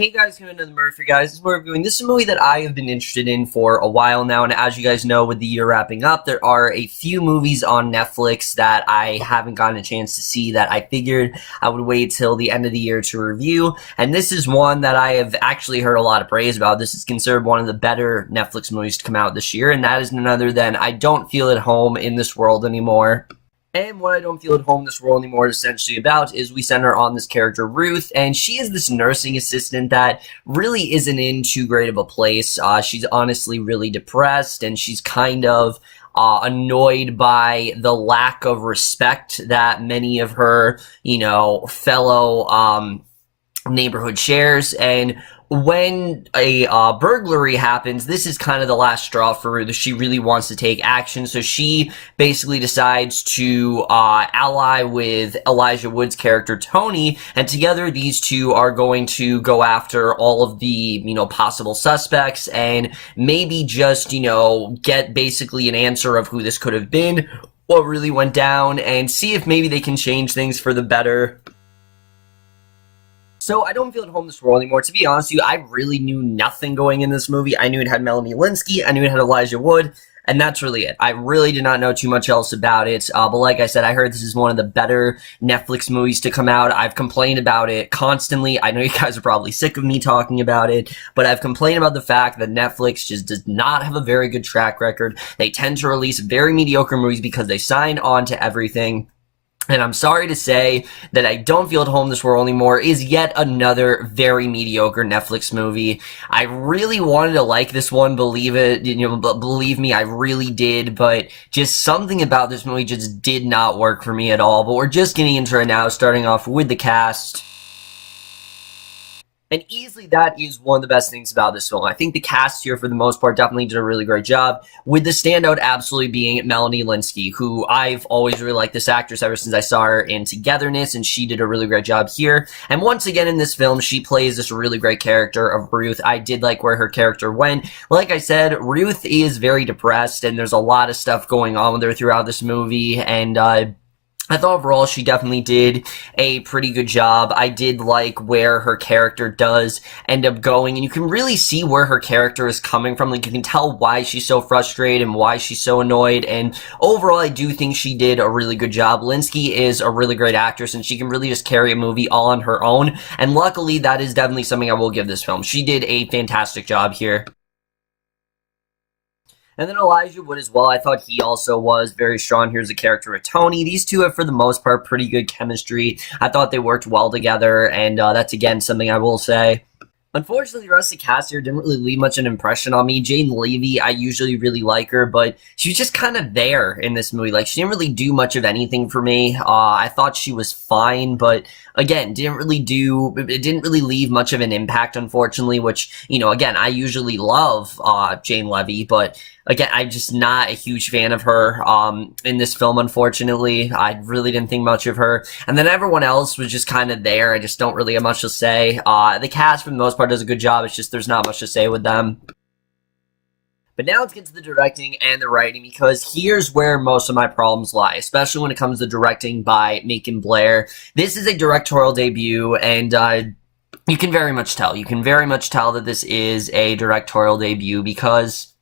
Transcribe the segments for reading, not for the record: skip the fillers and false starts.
Hey guys, coming to the Murphy guys. This is Murphy reviewing. This is a movie that I have been interested in for a while now, and as you guys know, with the year wrapping up, there are a few movies on Netflix that I haven't gotten a chance to see that I figured I would wait till the end of the year to review, and this is one that I have actually heard a lot of praise about. This is considered one of the better Netflix movies to come out this year, and that is none other than I Don't Feel at Home in This World Anymore. And what I don't feel at home in this world anymore is essentially about is we center on this character, Ruth, and she is this nursing assistant that really isn't in too great of a place. She's honestly really depressed, and she's kind of annoyed by the lack of respect that many of her, fellow neighborhood shares. And when a burglary happens, this is kind of the last straw for her. She really wants to take action, so she basically decides to ally with Elijah Wood's character, Tony, and together these two are going to go after all of the, possible suspects and maybe just, get basically an answer of who this could have been, what really went down, and see if maybe they can change things for the better. So I don't feel at home in this world anymore. To be honest with you, I really knew nothing going in this movie. I knew it had Melanie Lynskey, I knew it had Elijah Wood, and that's really it. I really did not know too much else about it, but like I said, I heard this is one of the better Netflix movies to come out. I've complained about it constantly. I know you guys are probably sick of me talking about it, but I've complained about the fact that Netflix just does not have a very good track record. They tend to release very mediocre movies because they sign on to everything. And I'm sorry to say that I Don't Feel at Home in This World Anymore is yet another very mediocre Netflix movie. I really wanted to like this one, believe it, believe me, I really did, but just something about this movie just did not work for me at all. But we're just getting into it now, starting off with the cast. And easily that is one of the best things about this film. I think the cast here, for the most part, definitely did a really great job, with the standout absolutely being Melanie Lynskey, who I've always really liked this actress ever since I saw her in Togetherness, and she did a really great job here. And once again in this film, she plays this really great character of Ruth. I did like where her character went. Like I said, Ruth is very depressed, and there's a lot of stuff going on with her throughout this movie, and I thought overall she definitely did a pretty good job. I did like where her character does end up going, and you can really see where her character is coming from. Like, you can tell why she's so frustrated and why she's so annoyed, and overall I do think she did a really good job. Lynskey is a really great actress, and she can really just carry a movie all on her own, and luckily that is definitely something I will give this film. She did a fantastic job here. And then Elijah Wood as well. I thought he also was very strong here as a character of Tony. These two have, for the most part, pretty good chemistry. I thought they worked well together, and that's, again, something I will say. Unfortunately, the rest of the cast here didn't really leave much of an impression on me. Levy, I usually really like her, but she was just kind of there in this movie. Like, she didn't really do much of anything for me. I thought she was fine, but again, it didn't really leave much of an impact, unfortunately, which, again, I usually love Levy, but again, I'm just not a huge fan of her in this film, unfortunately. I really didn't think much of her. And then everyone else was just kind of there. I just don't really have much to say. The cast, for the most part, does a good job. It's just there's not much to say with them. But now let's get to the directing and the writing, because here's where most of my problems lie, especially when it comes to directing by Macon Blair. This is a directorial debut, and you can very much tell. You can very much tell that this is a directorial debut because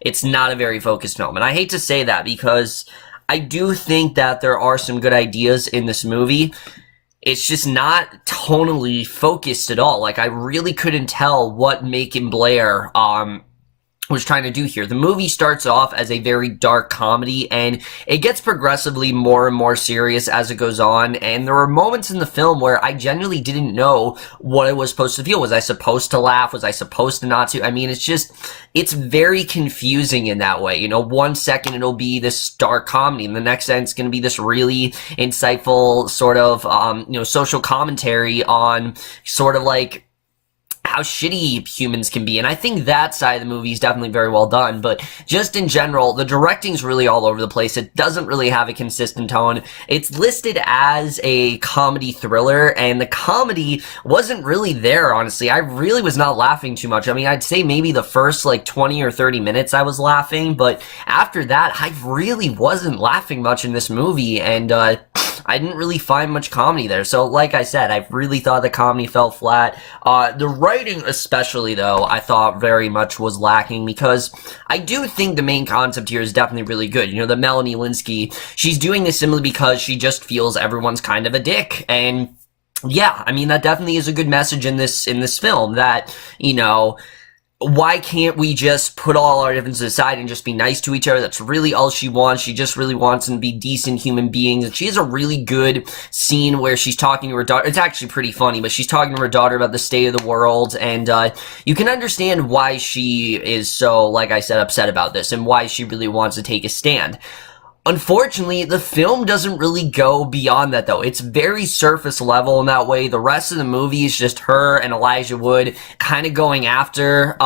it's not a very focused film. And I hate to say that because I do think that there are some good ideas in this movie. It's just not tonally focused at all. Like, I really couldn't tell what Macon Blair was trying to do here. The movie starts off as a very dark comedy, and it gets progressively more and more serious as it goes on, and there were moments in the film where I genuinely didn't know what I was supposed to feel. Was I supposed to laugh? Was I supposed to not to? I mean, it's very confusing in that way. 1 second it'll be this dark comedy, and the next second it's going to be this really insightful sort of, social commentary on sort of like how shitty humans can be, and I think that side of the movie is definitely very well done, but just in general, the directing's really all over the place. It doesn't really have a consistent tone. It's listed as a comedy thriller, and the comedy wasn't really there, honestly. I really was not laughing too much. I mean, I'd say maybe the first, 20 or 30 minutes I was laughing, but after that, I really wasn't laughing much in this movie, and I didn't really find much comedy there. So, like I said, I really thought the comedy fell flat. The writing especially, though, I thought very much was lacking, because I do think the main concept here is definitely really good. You know, the Melanie Lynskey, she's doing this simply because she just feels everyone's kind of a dick, and yeah, I mean, that definitely is a good message in this film, that, you know, why can't we just put all our differences aside and just be nice to each other? That's really all she wants. She just really wants them to be decent human beings. And she has a really good scene where she's talking to her daughter. It's actually pretty funny, but she's talking to her daughter about the state of the world, and you can understand why she is so, like I said, upset about this, and why she really wants to take a stand. Unfortunately, the film doesn't really go beyond that, though. It's very surface level in that way. The rest of the movie is just her and Elijah Wood kind of going after,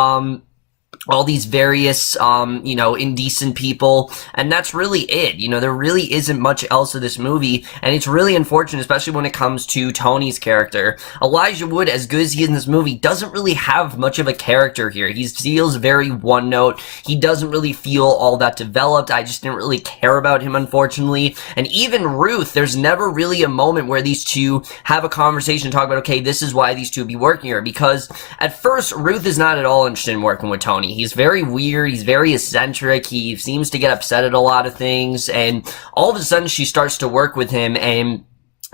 all these various, you know, indecent people, and that's really it. You know, there really isn't much else of this movie, and it's really unfortunate, especially when it comes to Tony's character. Elijah Wood, as good as he is in this movie, doesn't really have much of a character here. He feels very one-note. He doesn't really feel all that developed. I just didn't really care about him, unfortunately. And even Ruth, there's never really a moment where these two have a conversation and talk about, okay, this is why these two be working here, because at first, Ruth is not at all interested in working with Tony. He's very weird, he's very eccentric, he seems to get upset at a lot of things, and all of a sudden she starts to work with him, and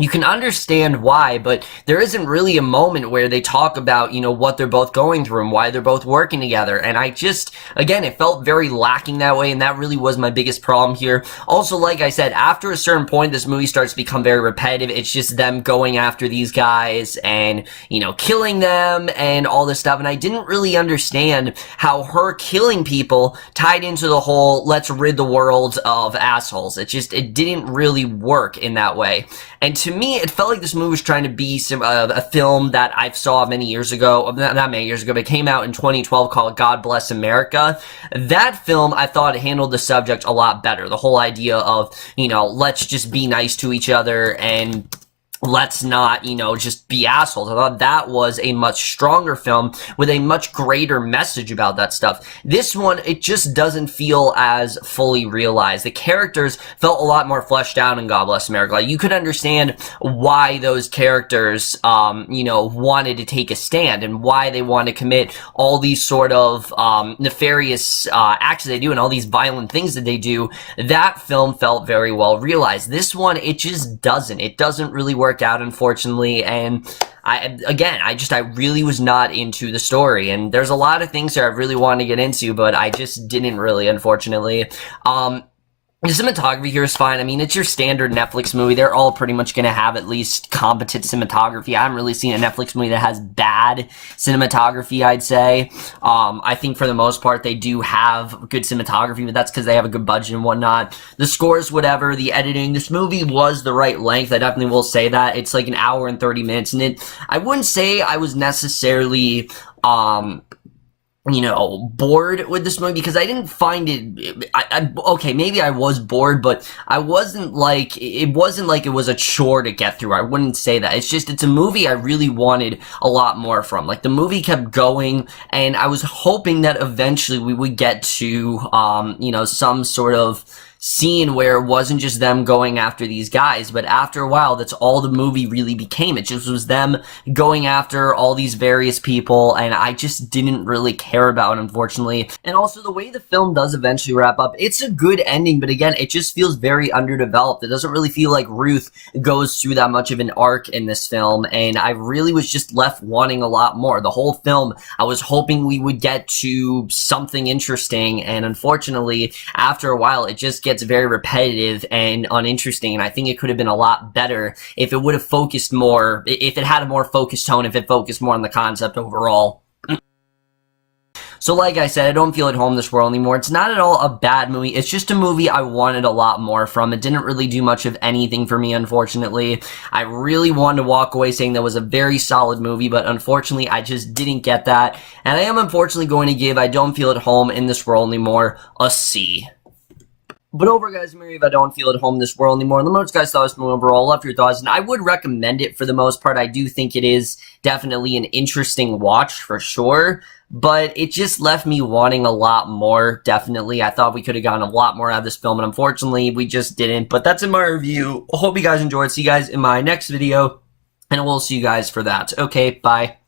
you can understand why, but there isn't really a moment where they talk about, you know, what they're both going through and why they're both working together. And I just, again, it felt very lacking that way, and that really was my biggest problem here. Also, like I said, after a certain point, this movie starts to become very repetitive. It's just them going after these guys and, you know, killing them and all this stuff. And I didn't really understand how her killing people tied into the whole let's rid the world of assholes. It didn't really work in that way. And to me, it felt like this movie was trying to be a film that I saw many years ago, not many years ago, but it came out in 2012 called God Bless America. That film, I thought, handled the subject a lot better. The whole idea of, you know, let's just be nice to each other and let's not, you know, just be assholes. I thought that was a much stronger film with a much greater message about that stuff. This one, it just doesn't feel as fully realized. The characters felt a lot more fleshed out in God Bless America. Like, you could understand why those characters, you know, wanted to take a stand and why they wanted to commit all these sort of nefarious acts that they do and all these violent things that they do. That film felt very well realized. This one, it just doesn't. It doesn't really work out, unfortunately, and I really was not into the story, and there's a lot of things here I really wanted to get into, but I just didn't really, unfortunately. The cinematography here is fine. I mean, it's your standard Netflix movie. They're all pretty much going to have at least competent cinematography. I haven't really seen a Netflix movie that has bad cinematography, I'd say. I think for the most part, they do have good cinematography, but that's because they have a good budget and whatnot. The scores, whatever, the editing. This movie was the right length. I definitely will say that. It's like an hour and 30 minutes, and I wouldn't say I was necessarily, you know, bored with this movie, because I didn't find it, okay, maybe I was bored, but it wasn't like it was a chore to get through. I wouldn't say that. It's just, it's a movie I really wanted a lot more from. Like, the movie kept going, and I was hoping that eventually we would get to, you know, some sort of scene where it wasn't just them going after these guys, but after a while, that's all the movie really became. It just was them going after all these various people, and I just didn't really care about it, unfortunately. And also, the way the film does eventually wrap up, it's a good ending, but again, it just feels very underdeveloped. It doesn't really feel like Ruth goes through that much of an arc in this film, and I really was just left wanting a lot more. The whole film, I was hoping we would get to something interesting, and unfortunately, after a while, it just gets very repetitive and uninteresting, and I think it could have been a lot better if it would have focused more, if it had a more focused tone, if it focused more on the concept overall. So like I said, I don't feel at home in this world anymore. It's not at all a bad movie. It's just a movie I wanted a lot more from. It didn't really do much of anything for me, unfortunately. I really wanted to walk away saying that was a very solid movie, but unfortunately, I just didn't get that. And I am unfortunately going to give I Don't Feel at Home in This World Anymore a C. But over, guys, maybe if I don't feel at home in this world anymore. Let me know what you guys thought of this movie overall. Love your thoughts, and I would recommend it for the most part. I do think it is definitely an interesting watch for sure. but it just left me wanting a lot more, definitely. I thought we could have gotten a lot more out of this film, and unfortunately, we just didn't. But that's in my review. I hope you guys enjoyed. See you guys in my next video, and we'll see you guys for that. Okay, bye.